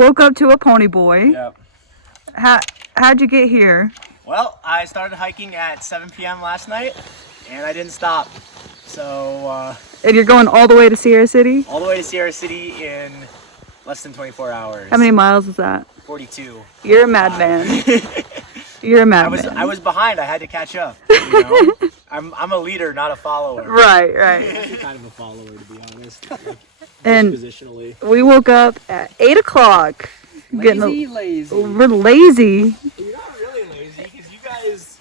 woke up to a PonyBoy. Yep. How'd you get here? Well, I started hiking at 7 p.m. last night, and I didn't stop. So, And you're going all the way to Sierra City? all the way to Sierra City in less than 24 hours. How many miles is that? 42. You're a madman. You're a madman. I was behind. I had to catch up. You know? I'm a leader, not a follower. Right. I'm kind of a follower, to be honest. And Positionally. we woke up at 8 o'clock. Lazy. We're lazy. You're not really lazy, because you guys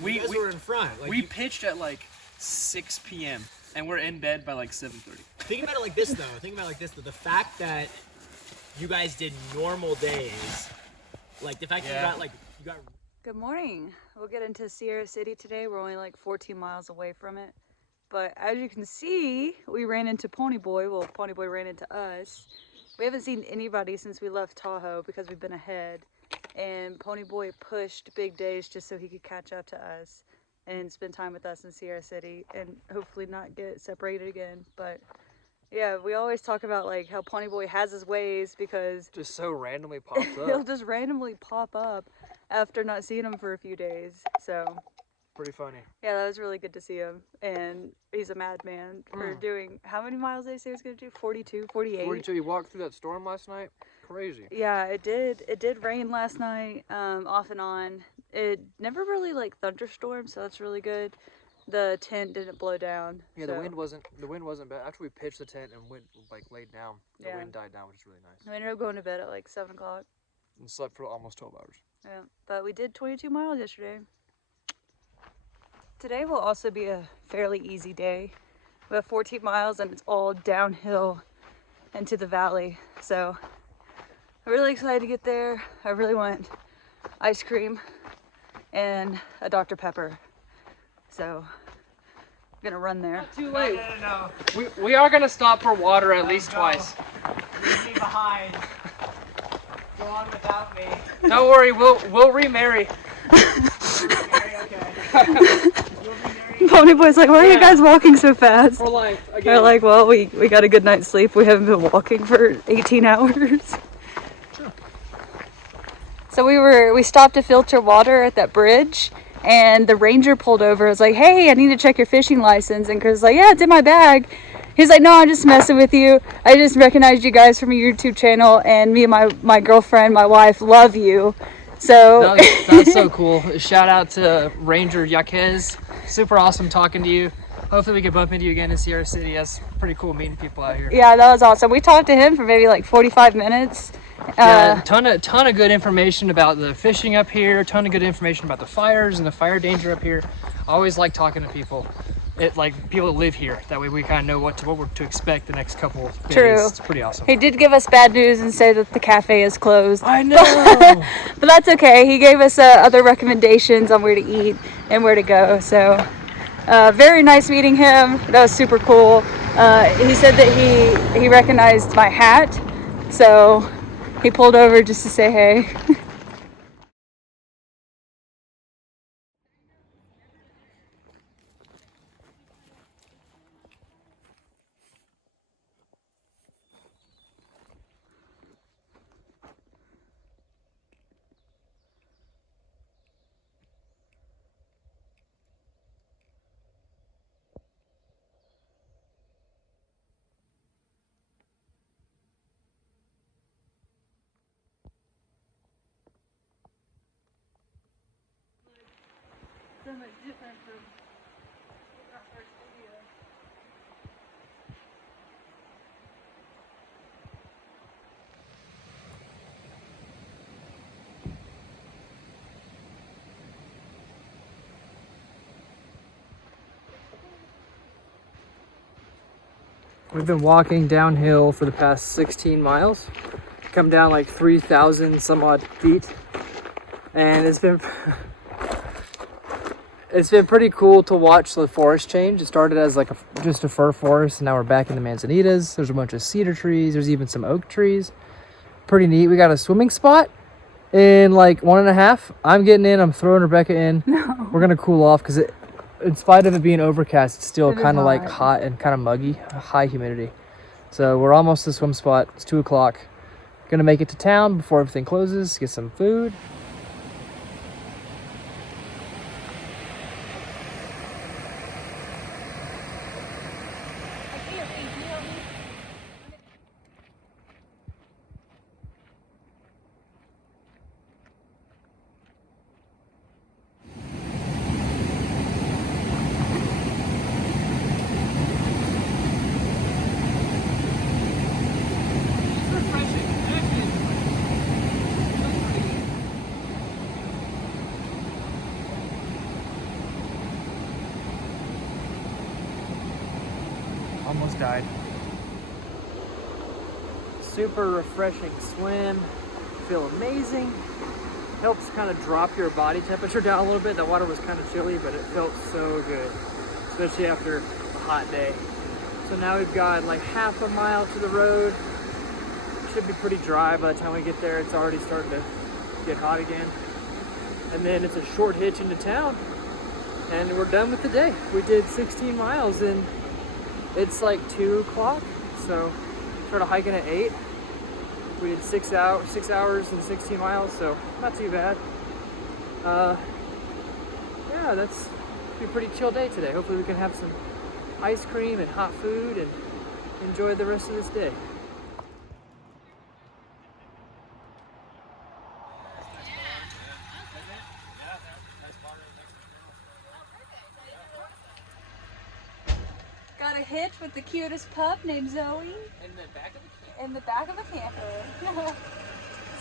were in front. Like, We pitched at like 6 p.m. and we're in bed by like 7:30. think about it like this, though. The fact that you guys did normal days, like the fact that you got. Good morning. We'll get into Sierra City today. We're only like 14 miles away from it. But as you can see, we ran into PonyBoy. Well, PonyBoy ran into us. We haven't seen anybody since we left Tahoe because we've been ahead. And PonyBoy pushed big days just so he could catch up to us and spend time with us in Sierra City and hopefully not get separated again. But yeah, we always talk about like how PonyBoy has his ways because Just so randomly pops he'll just randomly pop up after not seeing him for a few days. So Pretty funny. yeah, that was really good to see him. And he's a madman for doing, how many miles did he say he was going to do? 42, 48? 42. You walked through that storm last night? Crazy. Yeah, it did rain last night, off and on. It never really like thunderstormed, so that's really good. The tent didn't blow down. Yeah, so. the wind wasn't bad. After we pitched the tent and went like laid down, the wind died down, which is really nice. We ended up going to bed at like 7 o'clock. And slept for almost 12 hours. Yeah, but we did 22 miles yesterday. Today will also be a fairly easy day. We have 14 miles and it's all downhill into the valley. So I'm really excited to get there. I really want ice cream and a Dr. Pepper. So I'm gonna run there. Too late. No. We are gonna stop for water at least twice. Leave me behind. Go on without me. Don't worry, we'll remarry. PonyBoy's like, why are you guys walking so fast? For life. Again. They're like, well, we got a good night's sleep. We haven't been walking for 18 hours. So we stopped to filter water at that bridge, and the ranger pulled over. I was like, hey, I need to check your fishing license. And Chris was like, yeah, it's in my bag. He's like, no, I'm just messing with you. I just recognized you guys from your YouTube channel, and me and my girlfriend, my wife, love you. So That's so cool. Shout out to Ranger Yaquez. Super awesome talking to you. Hopefully we can bump into you again in Sierra City. That's pretty cool meeting people out here. yeah, that was awesome. We talked to him for maybe like 45 minutes. Yeah, ton of good information about the fishing up here. Ton of good information about the fires and the fire danger up here. I always like talking to people. Like people that live here. That way we kind of know what we're to expect the next couple of days. True. It's pretty awesome. He did give us bad news and say that the cafe is closed. I know. But that's okay. He gave us other recommendations on where to eat and where to go. So very nice meeting him. That was super cool. He said that he recognized my hat. So he pulled over just to say hey. So much different from our first video. We've been walking downhill for the past 16 miles. Come down like 3,000 some odd feet. And it's been pretty cool to watch the forest change. It started as like just a fir forest, and now we're back in the manzanitas. There's a bunch of cedar trees. There's even some oak trees. Pretty neat. We got a swimming spot in like 1.5. I'm getting in. I'm throwing Rebecca in. No. We're gonna cool off because in spite of it being overcast, it's still It is kind of like hot. hot and kind of muggy, high humidity. So we're almost to the swim spot. It's 2 o'clock. Gonna make it to town before everything closes, get some food. Almost died. Super refreshing swim. Feel amazing. Helps kind of drop your body temperature down a little bit. The water was kind of chilly, but it felt so good, especially after a hot day. So now we've got like half a mile to the road. Should be pretty dry by the time we get there. It's already starting to get hot again. And then it's a short hitch into town, and we're done with the day. We did 16 miles and it's like 2 o'clock, so started hiking at 8. We did 6 hours and 16 miles, so not too bad. Yeah, that's be a pretty chill day today. Hopefully we can have some ice cream and hot food and enjoy the rest of this day. Got a hitch with the cutest pup named Zoe. In the back of the camp. In the back of a camper.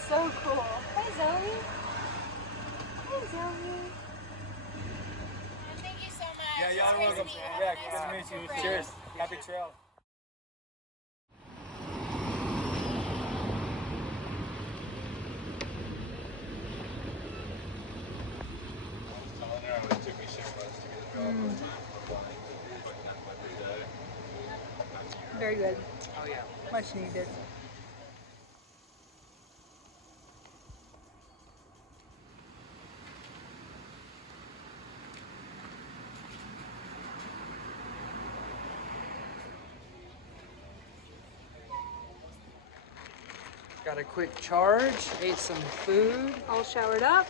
So cool. Hey Zoe. Hey Zoe. Thank you so much. Yeah, y'all are welcome. Yeah, good to meet you. Cheers. Happy trail. Very good. Oh yeah. Much needed. Got a quick charge, ate some food. All showered up.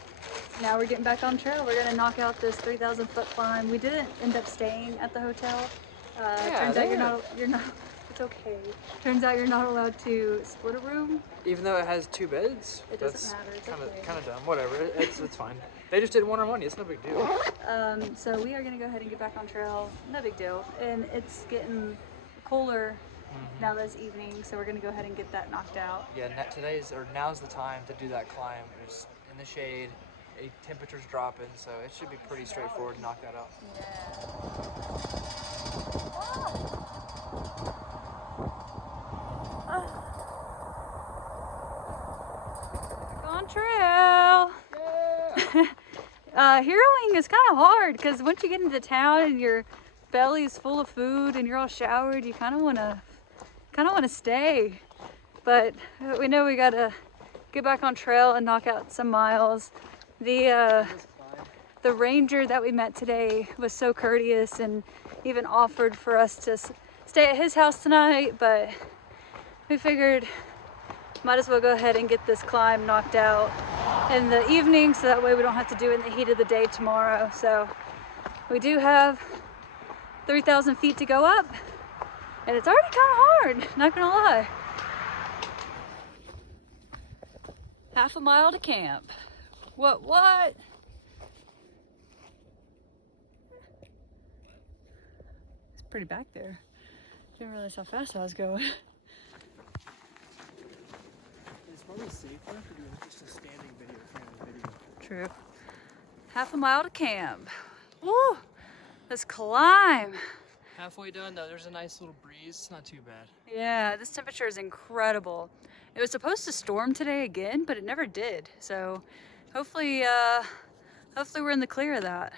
Now we're getting back on trail. We're gonna knock out this 3,000 foot climb. We didn't end up staying at the hotel. Turns out you're not, it's okay. Turns out you're not allowed to split a room. Even though it has 2 beds, It doesn't matter, it's okay. kind of dumb. Whatever, it's fine. They just didn't want our money. It's no big deal. So we are gonna go ahead and get back on trail. No big deal. And it's getting cooler now this evening, so we're gonna go ahead and get that knocked out. Yeah, now's the time to do that climb. It's in the shade. Temperature's dropping, so it should be pretty straightforward to knock that out. On trail. Heroing is kind of hard because once you get into town and your belly is full of food and you're all showered, you kind of want to stay. But we know we gotta get back on trail and knock out some miles. The ranger that we met today was so courteous and even offered for us to stay at his house tonight, but we figured might as well go ahead and get this climb knocked out in the evening so that way we don't have to do it in the heat of the day tomorrow. So we do have 3,000 feet to go up and it's already kind of hard, not gonna lie. Half a mile to camp. What? It's pretty back there. Didn't realize how fast I was going. It's probably safer to do just a standing video. True. Half a mile to camp. Woo! Let's climb. Halfway done though, there's a nice little breeze. It's not too bad. Yeah, this temperature is incredible. It was supposed to storm today again, but it never did. So hopefully we're in the clear of that.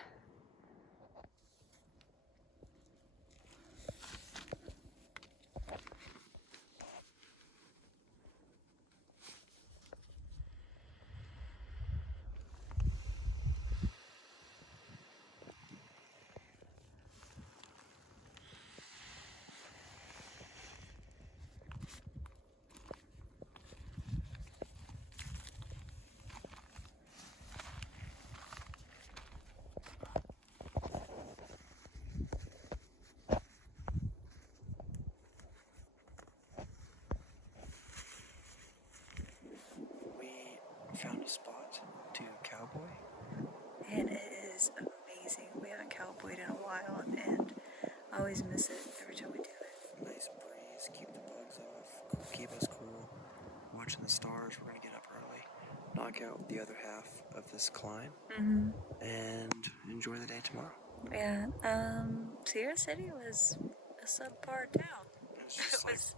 and it is amazing. We haven't cowboyed in a while, and I always miss it every time we do it. Nice breeze, keep the bugs off, keep us cool. Watching the stars, we're gonna get up early, knock out the other half of this climb, and enjoy the day tomorrow. Yeah, Sierra City was a subpar town. It's just It was-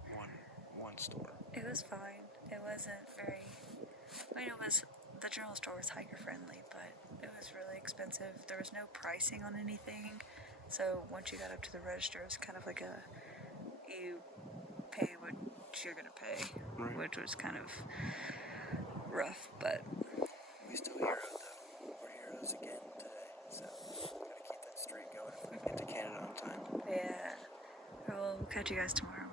one store. It was fine. It wasn't very. I mean, the general store was hiker friendly, but it was really expensive. There was no pricing on anything, so once you got up to the register, it was kind of like you pay what you're gonna pay, Right. which was kind of rough. But We still heroed though. We're heroes again today, so gotta keep that streak going if we can get to Canada on time. yeah, we'll catch you guys tomorrow.